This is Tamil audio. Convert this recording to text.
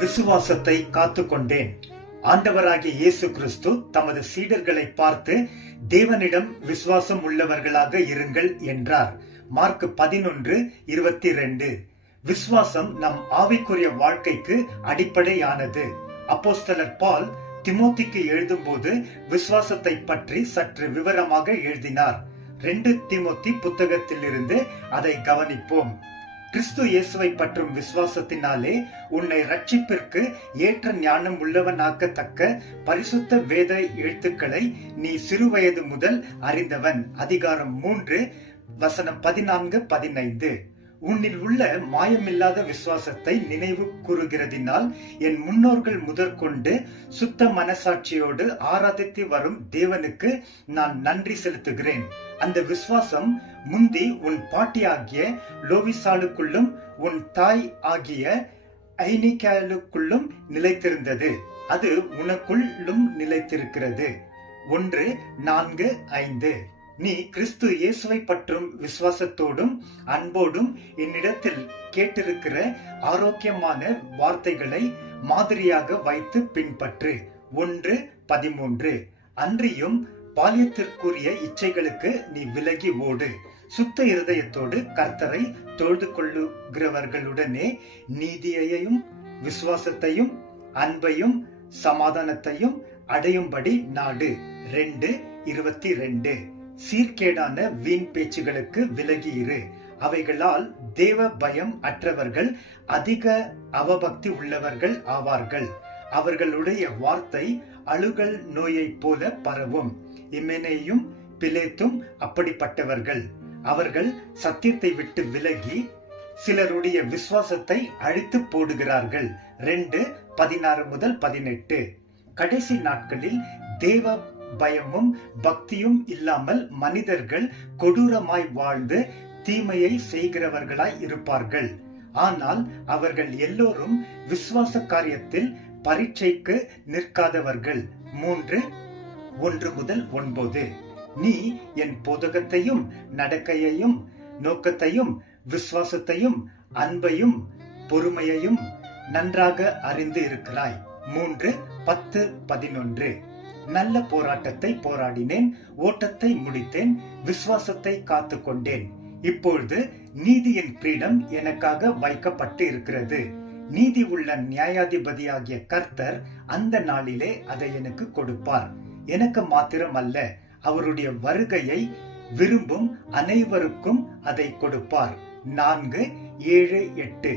விசுவாசத்தை காத்துக்கொண்டேன். ஆண்டவராகிய இயேசு கிறிஸ்து தமது சீடர்களை பார்த்து தேவனிடம் விசுவாசம் உள்ளவர்களாக இருங்கள் என்றார். மார்க் 11:22. விசுவாசம் நம் ஆவிக்குரிய வாழ்க்கைக்கு அடிப்படையானது. அப்போஸ்தலர் பால் திமோத்திக்கு எழுதும்போது விசுவாசத்தை பற்றி சற்று விவரமாக எழுதினார். 2 தீமோத்தி புத்தகத்திலிருந்து அதை கவனிப்போம். கிறிஸ்து இயேசுவை பற்றும் விசுவாசத்தினாலே உன்னை ரட்சிப்பிற்கு ஏற்ற ஞானம் உள்ளவனாக்கத்தக்க பரிசுத்த வேத எழுத்துக்களை நீ சிறுவயது முதல் அறிந்தவன். அதிகாரம் 3 வசனம் 14-15. உன்னில் உள்ள மாயமில்லாத விசுவாசத்தை நினைவு கூறுகிறதினால் என் முன்னோர்கள் முதற்கொண்டு சுத்த மனசாட்சியோடு ஆராதித்து வரும் தேவனுக்கு நான் நன்றி செலுத்துகிறேன். அந்த விசுவாசம் முந்தி உன் பாட்டி ஆகிய லோவிசாலுக்குள்ளும் உன் தாய் ஆகிய ஐனிகாலுக்குள்ளும் நிலைத்திருந்தது. அது உனக்குள்ளும் நிலைத்திருக்கிறது. 1:4-5. நீ கிறிஸ்து இயேசுவை பற்றும் விசுவாசத்தோடும் அன்போடும் என்னிடத்தில் கேட்டிருக்கிற ஆரோக்கியமான வார்த்தைகளை மாதிரியாக வைத்து பின்பற்று. 1:13. அன்றியும் பாலியத்திற்குரிய இச்சைகளுக்கு நீ விலகி ஓடு. சுத்த இருதயத்தோடு கர்த்தரை தொழுது கொள்ளுகிறவர்களுடனே நீதியையும் விசுவாசத்தையும் அன்பையும் சமாதானத்தையும் அடையும்படி நாடு. 2:22. சீர்கேடான வீண் பேச்சுகளுக்கு விலகி இரு. அவைகளால் தேவ பயம் அற்றவர்கள் அதிக அவபக்தி உள்ளவர்கள் ஆவார்கள். அவர்களுடைய வார்த்தை அழுகல் நோயை போல பரவும். இமெனேயும் பிலேத்தும் அப்படிப்பட்டவர்கள். அவர்கள் சத்தியத்தை விட்டு விலகி சிலருடைய விசுவாசத்தை அழித்து போடுகிறார்கள். 2:16-18. கடைசி நாட்களில் தேவ பயமும் பக்தியும் இல்லாமல் மனிதர்கள் கொடூரமாய் வாழ்ந்து தீமையை செய்கிறவர்களாய் இருப்பார்கள். ஆனால் அவர்கள் எல்லோரும் விசுவாச காரியத்தில் பரீட்சைக்கு நிற்காதவர்கள். 3:1-9. நீ என் போதகத்தையும் நடக்கையையும் நோக்கத்தையும் விசுவாசத்தையும் அன்பையும் பொறுமையையும் நன்றாக அறிந்து இருக்கிறாய். 3:10-11. நல்ல போராட்டத்தை போராடினேன், ஓட்டத்தை முடித்தேன், விசுவாசத்தை காத்து கொண்டேன். இப்பொழுது நீதியின் கிரீடம் எனக்காக வைக்கப்பட்டு இருக்கிறது. நீதி உள்ள நியாயாதிபதியாகிய கர்த்தர் அந்த நாளிலே அதை எனக்கு கொடுப்பார். எனக்கு மாத்திரம் அல்ல, அவருடைய வருகையை விரும்பும் அனைவருக்கும் அதை கொடுப்பார். 4:7-8.